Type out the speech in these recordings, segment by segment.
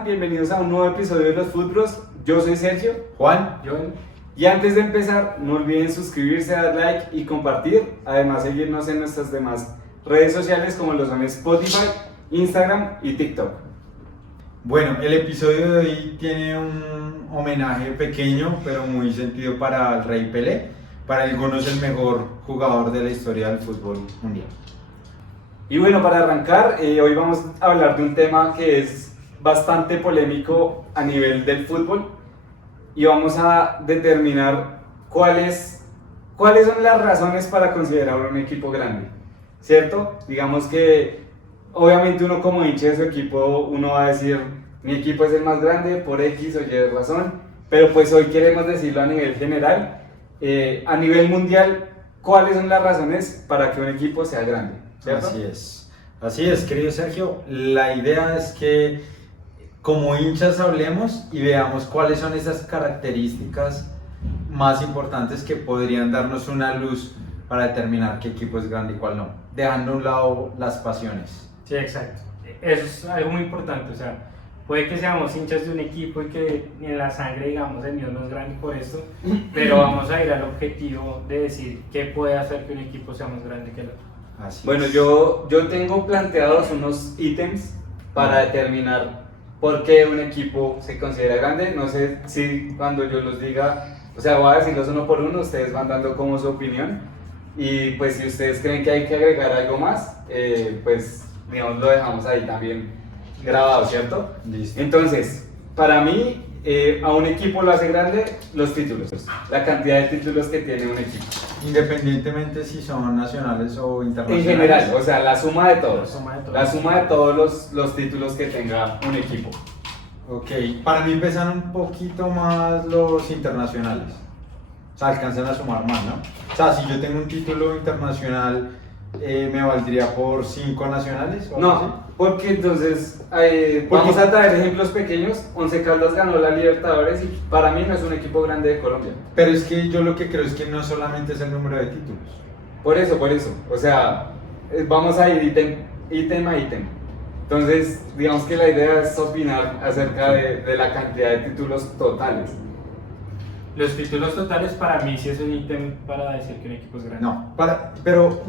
están? Bienvenidos a un nuevo episodio de Los Futbros. Yo soy Sergio. Juan. John. Y antes de empezar, no olviden suscribirse, dar like y compartir. Además, seguirnos en nuestras demás redes sociales como lo son Spotify, Instagram y TikTok. Bueno, el episodio de hoy tiene un homenaje pequeño, pero muy sentido para el Rey Pelé. Para algunos el mejor jugador de la historia del fútbol mundial. Y bueno, para arrancar, hoy vamos a hablar de un tema que es bastante polémico a nivel del fútbol y vamos a determinar cuáles son las razones para considerar un equipo grande, ¿cierto? Digamos que obviamente uno como hincha de su equipo, uno va a decir, mi equipo es el más grande por X o Y razón, pero pues hoy queremos decirlo a nivel general, a nivel mundial, ¿cuáles son las razones para que un equipo sea grande? ¿Cierto? Así es, querido Sergio. La idea es que como hinchas hablemos y veamos cuáles son esas características más importantes que podrían darnos una luz para determinar qué equipo es grande y cuál no, dejando a un lado las pasiones. Sí, exacto. Eso es algo muy importante, o sea, puede que seamos hinchas de un equipo y que en la sangre digamos el mío no es grande por esto, pero vamos a ir al objetivo de decir qué puede hacer que un equipo sea más grande que el otro. Bueno, yo tengo planteados unos ítems para determinar por qué un equipo se considera grande. No sé si cuando yo los diga, o sea, voy a decirlos uno por uno, ustedes van dando como su opinión. Y pues si ustedes creen que hay que agregar algo más, pues digamos lo dejamos ahí también grabado, ¿cierto? Listo. Entonces, para mí, a un equipo lo hace grande los títulos, la cantidad de títulos que tiene un equipo. Independientemente si son nacionales o internacionales. En general, o sea, la suma de todos. La suma de todos los títulos que tenga un equipo. Ok, para mí pesan un poquito más los internacionales. O sea, alcanzan a sumar más, ¿no? O sea, si yo tengo un título internacional, ¿me valdría por 5 nacionales? ¿O algo así? No, porque entonces, vamos a traer ejemplos pequeños. Once Caldas ganó la Libertadores y para mí no es un equipo grande de Colombia. Pero es que yo lo que creo es que no solamente es el número de títulos. Por eso. O sea, vamos a ir ítem a ítem. Entonces, digamos que la idea es opinar acerca de la cantidad de títulos totales. Los títulos totales para mí sí es un ítem para decir que un equipo es grande. No, pero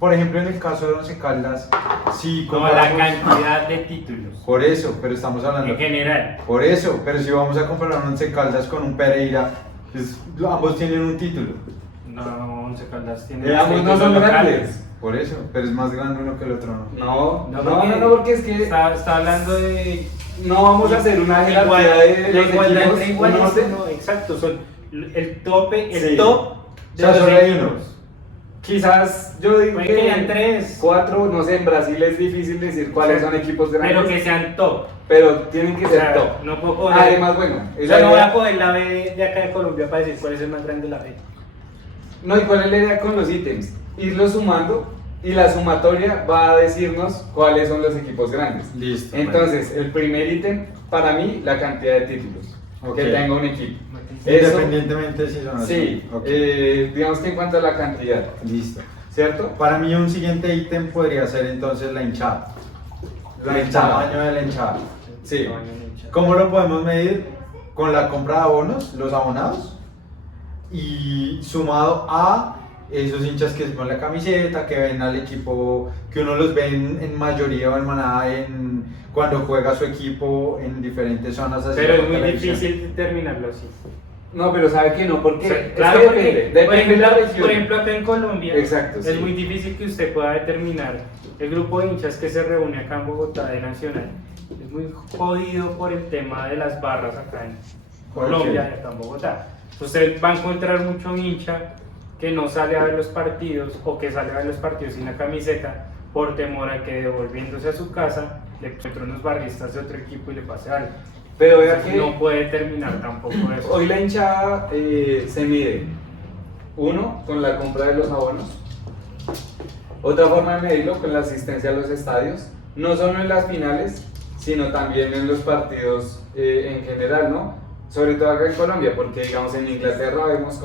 por ejemplo en el caso de Once Caldas, si Como la comparamos... cantidad de títulos. Por eso, pero estamos hablando... En general. Por eso, pero si vamos a comparar un Once Caldas con un Pereira, pues ambos tienen un título. No, Once Caldas tiene Ambos no son grandes. Por eso, pero es más grande uno que el otro, ¿no? No, porque es que está hablando de no vamos a hacer una jerarquía de la los igualdad equipos. entre iguales, ¿No? no, exacto, son el tope, el Sí. top O de sea, los solo hay equipos. uno. Quizás yo digo Puede que hayan 3, 4, no sé, en Brasil es difícil decir cuáles son equipos grandes. pero que sean top. Pero tienen que O ser sea, top. no puedo coger, Además, bueno, o es sea, la no voy idea- a coger la B de acá de Colombia para decir cuál es el más grande de la B. No, ¿y cuál es la idea con los ítems? Irlos sumando y la sumatoria va a decirnos cuáles son los equipos grandes. Listo. Entonces, el primer ítem, para mí, la cantidad de títulos Ok. que tenga un equipo. Bueno, Eso- independientemente si son así. Sí, Ok. digamos que en cuanto a la cantidad, Listo. ¿cierto? Para mí un siguiente ítem podría ser entonces la hinchada. La El hinchada. tamaño de la hinchada. Sí. ¿Cómo lo podemos medir? Con la compra de abonos, los abonados, y sumado a esos hinchas que se ponen la camiseta, que ven al equipo, que uno los ve en mayoría o en manada cuando juega su equipo en diferentes zonas. así Pero es por muy televisión. difícil determinarlo así. No, pero ¿sabe que no? Porque O sea, es claro, que porque, depende de la región. por ejemplo, acá en Colombia Exacto, sí. es muy difícil que usted pueda determinar el grupo de hinchas que se reúne acá en Bogotá de Nacional. Es muy jodido por el tema de las barras acá en Colombia y acá en Bogotá. Usted va a encontrar mucho hincha que no sale a ver los partidos o que sale a ver los partidos sin la camiseta por temor a que devolviéndose a su casa le encuentre unos barristas de otro equipo y le pase algo. Pero vea Entonces, que no puede determinar tampoco eso. hoy la hinchada se mide, uno, con la compra de los abonos, otra forma de medirlo con la asistencia a los estadios, no solo en las finales, sino también en los partidos en general, ¿no? Sobre todo acá en Colombia, porque digamos en Inglaterra vemos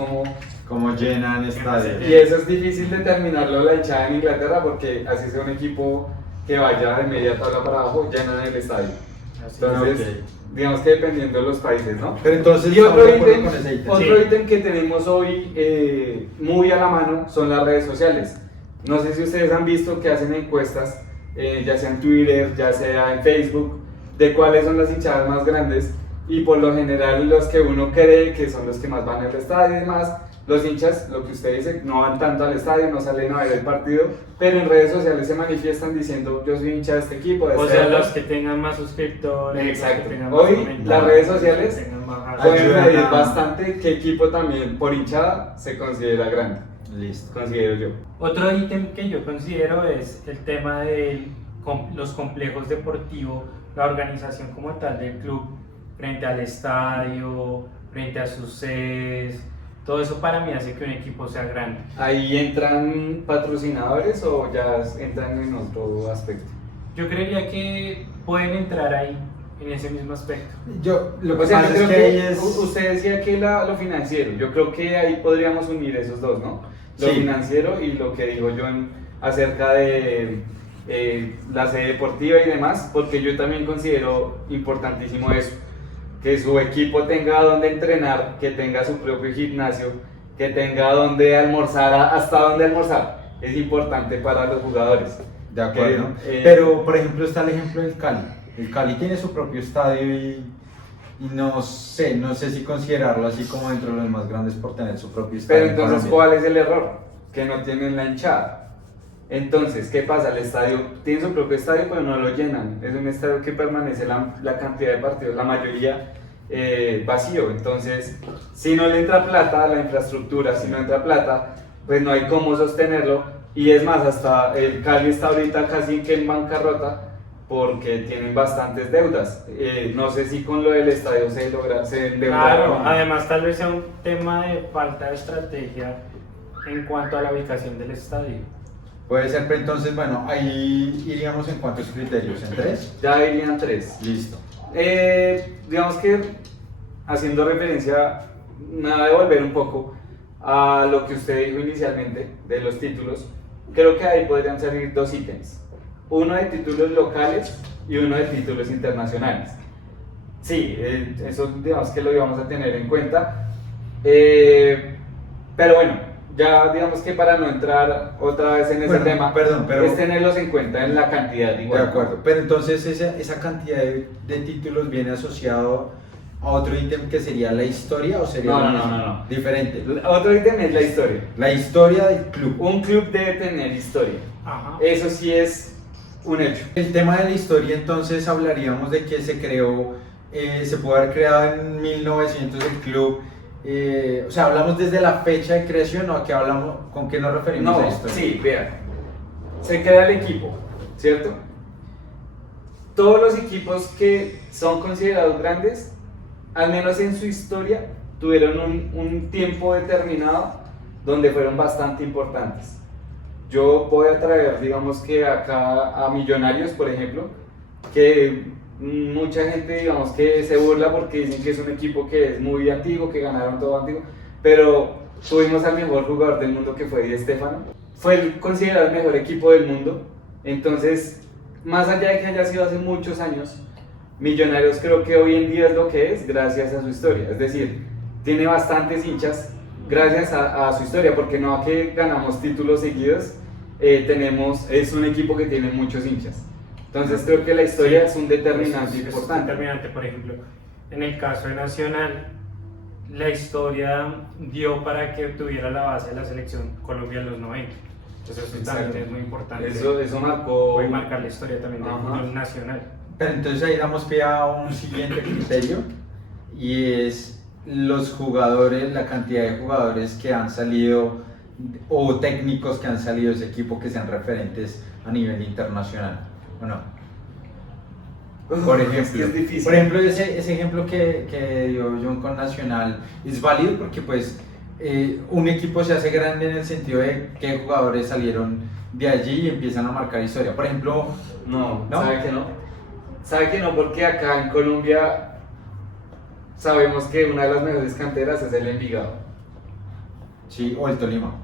Como llenan estadios. y eso es difícil determinarlo la hinchada en Inglaterra porque así sea un equipo que vaya de media tabla para abajo, llenan el estadio. Así Entonces, Ok. digamos que dependiendo de los países, ¿no? Pero entonces Y otro estamos de acuerdo ítem, con ese ítem. otro Sí. ítem que tenemos hoy muy a la mano son las redes sociales. No sé si ustedes han visto que hacen encuestas, ya sea en Twitter, ya sea en Facebook, de cuáles son las hinchadas más grandes y por lo general los que uno cree que son los que más van al estadio y demás. Los hinchas, lo que usted dice, no van tanto al estadio, no salen a ver el partido, pero en redes sociales se manifiestan diciendo yo soy hincha de este equipo, de O este sea, otro. los que tengan más suscriptores, Exacto. los que tengan más Hoy comentarios, las redes los que sociales tengan más pueden ayudan medir a- bastante qué equipo también por hinchada se considera grande, Listo. considero yo. Otro ítem que yo considero es el tema de los complejos deportivos, la organización como tal del club frente al estadio, frente a sus sedes. Todo eso para mí hace que un equipo sea grande. ¿Ahí entran patrocinadores o ya entran en otro aspecto? Yo creería que pueden entrar ahí, en ese mismo aspecto. Yo, lo que O sea, pasa yo es creo que que ahí es... usted decía que lo financiero, yo creo que ahí podríamos unir esos dos, ¿no? Lo Sí. financiero y lo que digo yo acerca de la sede deportiva y demás, porque yo también considero importantísimo eso, que su equipo tenga donde entrenar, que tenga su propio gimnasio, que tenga donde almorzar, hasta donde almorzar, es importante para los jugadores. De acuerdo. Que, Pero, por ejemplo, está el ejemplo del Cali. El Cali tiene su propio estadio y no sé si considerarlo así como dentro de los más grandes por tener su propio estadio. Pero en entonces, Colombia. ¿cuál es el error? Que no tienen la hinchada. Entonces, ¿qué pasa? El estadio tiene su propio estadio, pero no lo llenan. Es un estadio que permanece la cantidad de partidos, la mayoría vacío. Entonces, si no le entra plata a la infraestructura, si no entra plata, pues no hay cómo sostenerlo. Y es más, hasta el Cali está ahorita casi que en bancarrota porque tienen bastantes deudas. No sé si con lo del estadio se endeudaron. Claro, además tal vez sea un tema de falta de estrategia en cuanto a la ubicación del estadio. Puede ser, pero entonces, bueno, ahí iríamos en cuántos criterios, ¿en 3? Ya irían 3. Listo. Digamos que haciendo referencia, me va a devolver un poco a lo que usted dijo inicialmente de los títulos. Creo que ahí podrían salir 2 ítems: uno de títulos locales y uno de títulos internacionales. Sí, eso digamos que lo íbamos a tener en cuenta. Pero bueno, ya digamos que para no entrar otra vez en ese Bueno, tema, perdón, pero- es tenerlos en cuenta en la cantidad igual. De acuerdo, pero entonces esa cantidad de títulos viene asociado a otro ítem que sería la historia o sería No, lo no, mismo? no. Diferente. Otro ítem es la historia. La historia del club. Un club debe tener historia. Ajá. Eso sí es un hecho. El tema de la historia, entonces hablaríamos de que se creó, se pudo haber creado en 1900 el club. O sea, hablamos desde la fecha de creación o a qué hablamos, con qué nos referimos a No, esto. sí, vean. Se crea el equipo, ¿cierto? Todos los equipos que son considerados grandes, al menos en su historia, tuvieron un tiempo determinado donde fueron bastante importantes. Yo voy a traer, digamos que acá a Millonarios, por ejemplo, que mucha gente, digamos que se burla porque dicen que es un equipo que es muy antiguo, que ganaron todo antiguo, pero tuvimos al mejor jugador del mundo que fue Di Stéfano. Fue considerado el mejor equipo del mundo. Entonces, más allá de que haya sido hace muchos años, Millonarios creo que hoy en día es lo que es gracias a su historia. Es decir, tiene bastantes hinchas gracias a su historia, porque no a que ganamos títulos seguidos, es un equipo que tiene muchos hinchas. Entonces creo que la historia es un determinante Sí, es importante. determinante, por ejemplo, en el caso de Nacional, la historia dio para que tuviera la base de la selección Colombia en los 90. Entonces eso Exacto. también es muy importante. Eso marcó. Puede marcar la historia también del Ajá. fútbol nacional. Pero entonces ahí damos pie a un siguiente criterio y es los jugadores, la cantidad de jugadores que han salido o técnicos que han salido de ese equipo que sean referentes a nivel internacional. Bueno, por Es que ejemplo, es difícil. por ejemplo ese ejemplo que dio John con Nacional es válido porque pues un equipo se hace grande en el sentido de que jugadores salieron de allí y empiezan a marcar historia. Por ejemplo, No, ¿no? ¿sabe que no? ¿Sabe que no? Porque acá en Colombia sabemos que una de las mejores canteras es el Envigado, sí, o el Tolima.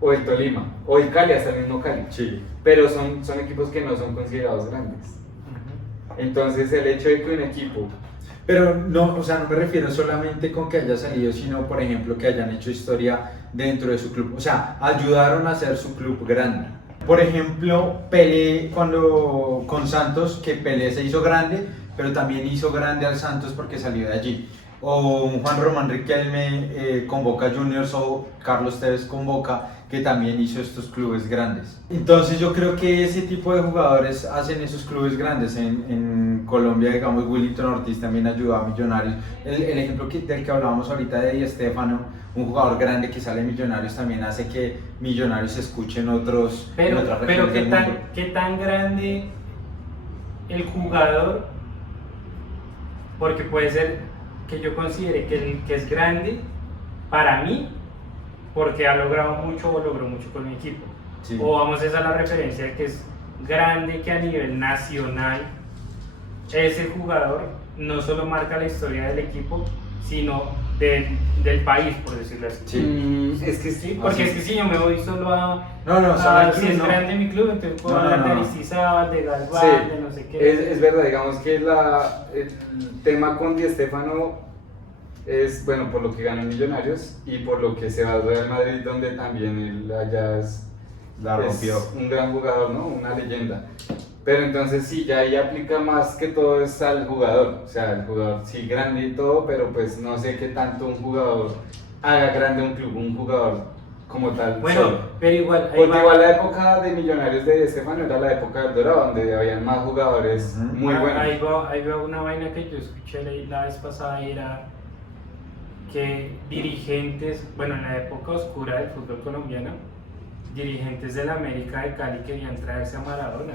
o el Tolima, o el Cali, hasta el mismo Cali. Sí. Pero son equipos que no son considerados grandes. Entonces el hecho de que un equipo... Pero no, o sea, no me refiero solamente con que haya salido, sino por ejemplo que hayan hecho historia dentro de su club. O sea, ayudaron a hacer su club grande. Por ejemplo, Pelé cuando con Santos, que Pelé se hizo grande, pero también hizo grande al Santos porque salió de allí. O un Juan Román Riquelme con Boca Juniors o Carlos Tevez con Boca, que también hizo estos clubes grandes. Entonces yo creo que ese tipo de jugadores hacen esos clubes grandes. En Colombia, digamos, Willington Ortiz también ayudó a Millonarios. El ejemplo del que hablábamos ahorita de Di Stéfano, un jugador grande que sale de Millonarios, también hace que Millonarios se escuche en otras regiones Pero del mundo. ¿qué tan grande el jugador? Porque puede ser que yo considere que es grande para mí porque ha logrado mucho o logró mucho con mi equipo. Sí. O vamos a la referencia de que es grande que a nivel nacional ese jugador no solo marca la historia del equipo, sino del país, por decirlo así. Sí. Es que sí, Porque es que si yo me voy solo a... solo si es no. grande mi club, entonces puedo hablar de Aristizábal, de Galván, Sí, de no sé qué. es verdad, digamos que el tema con Di Stéfano es, bueno, por lo que gana Millonarios y por lo que se va al Real Madrid, donde también él allá La rompió. es un gran jugador, ¿no? Una leyenda. Pero entonces sí, ya ahí aplica más que todo es al jugador, o sea, el jugador sí grande y todo, pero pues no sé qué tanto un jugador haga grande un club, un jugador como tal. Bueno, solo. pero igual, ahí Porque va- igual la época de Millonarios de Estefano era la época del Dorado, donde habían más jugadores muy buenos. Ahí va una vaina que yo escuché la vez pasada, era que dirigentes, bueno, en la época oscura del fútbol colombiano, dirigentes del América de Cali querían traerse a Maradona.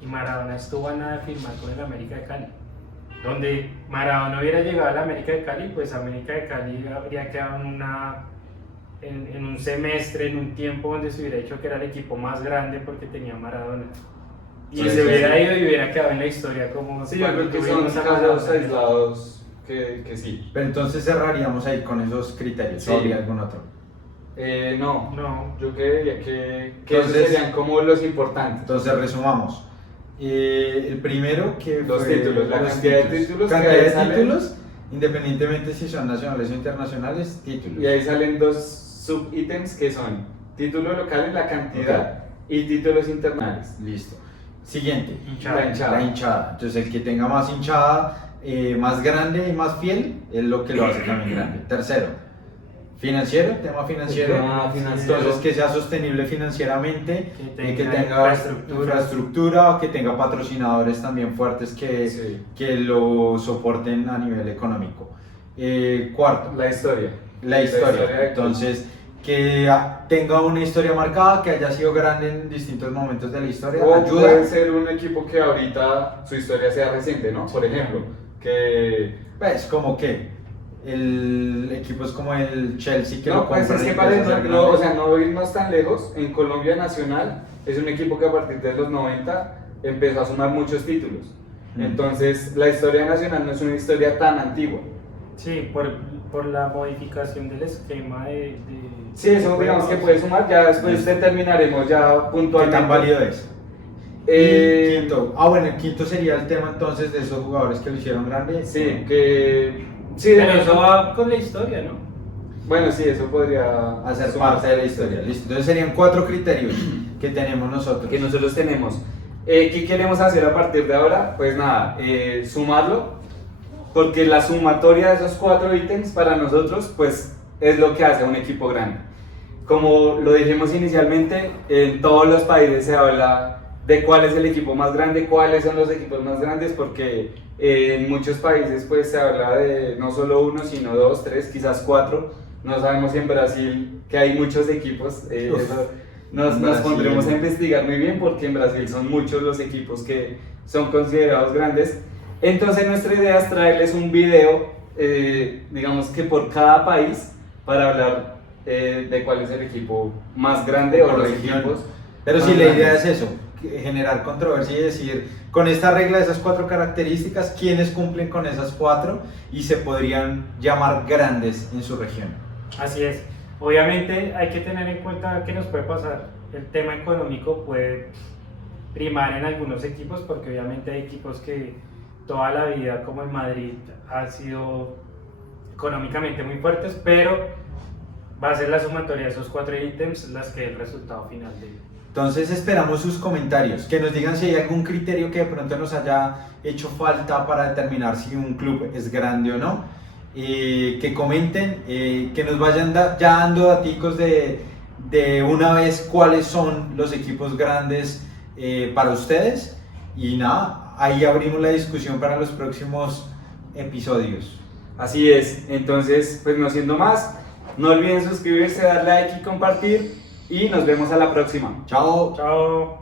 Y Maradona estuvo a nada de firmar con el América de Cali. Donde Maradona hubiera llegado al América de Cali, pues América de Cali habría quedado en un semestre, en un tiempo donde se hubiera hecho que era el equipo más grande porque tenía Maradona. Y Sí, se sí, hubiera sí. ido y hubiera quedado en la historia como Sí, yo cuando creo que son tuvimos a casos Maradona. aislados que sí. Pero entonces cerraríamos ahí con esos criterios. Sí. ¿O habría algún otro? No, No. yo creería que Entonces- esos serían como los importantes. Entonces resumamos. El primero que Los fue títulos, la los cantidad de títulos que Cantidad ahí de salen. títulos, independientemente si son nacionales o internacionales, títulos. Y ahí salen dos subítems que son títulos locales, la cantidad, y títulos internacionales. Listo. Siguiente. Hinchada. La hinchada. La hinchada. Entonces el que tenga más hinchada, más grande y más fiel, es lo que lo hace también grande. Tercero, financiero, tema financiero. El tema financiero. Entonces que sea sostenible financieramente, Que que tenga tenga infraestructura. infraestructura, que tenga patrocinadores también fuertes Sí. que lo soporten a nivel económico. Cuarto, La historia. la historia. de- Entonces, que tenga una historia marcada, que haya sido grande en distintos momentos de la historia, O ayuda. puede ser un equipo que ahorita su historia sea reciente, ¿no? Por ejemplo, que... Pues como que el equipo es como el Chelsea que No, lo pues compra es y que empieza a parece, ser no, o grande. sea, no irnos tan lejos, en Colombia Nacional es un equipo que a partir de los 90 empezó a sumar muchos títulos. Entonces, la historia nacional no es una historia tan antigua. Sí, por la modificación del esquema de Sí, eso digamos que puede sumar, ya después determinaremos ya ¿Qué puntualmente. tan válido es? Eh, Y quinto. Bueno, el quinto sería el tema entonces de esos jugadores que lo hicieron grande. Sí, que... Sí, Pero eso va con la historia, ¿no? Bueno, sí, eso podría Hacer sumar. parte de la historia. Listo. Entonces serían 4 criterios que tenemos nosotros. Que nosotros tenemos. ¿Qué queremos hacer a partir de ahora? Pues nada, sumarlo, porque la sumatoria de esos 4 ítems para nosotros pues es lo que hace a un equipo grande. Como lo dijimos inicialmente, en todos los países se habla de cuál es el equipo más grande, cuáles son los equipos más grandes, porque en muchos países pues se habla de no solo uno, sino 2, 3, quizás 4. No sabemos si en Brasil, que hay muchos equipos, eso nos Brasil. pondremos a investigar muy bien, porque en Brasil son muchos los equipos que son considerados grandes. Entonces nuestra idea es traerles un video, digamos que por cada país, para hablar de cuál es el equipo más grande o Por los región. equipos. Pero más si la idea grandes. es eso, generar controversia y decir, con esta regla de esas 4 características, ¿quiénes cumplen con esas 4 y se podrían llamar grandes en su región? Así es. Obviamente hay que tener en cuenta que nos puede pasar. El tema económico puede primar en algunos equipos, porque obviamente hay equipos que toda la vida, como el Madrid, han sido económicamente muy fuertes, pero va a ser la sumatoria de esos 4 ítems las que el resultado final de. Entonces esperamos sus comentarios, que nos digan si hay algún criterio que de pronto nos haya hecho falta para determinar si un club es grande o no. Que comenten, que nos vayan ya dando daticos de una vez cuáles son los equipos grandes para ustedes. Y nada, ahí abrimos la discusión para los próximos episodios. Así es, entonces pues no siendo más, no olviden suscribirse, dar like y compartir y nos vemos a la próxima. Chao. Chao.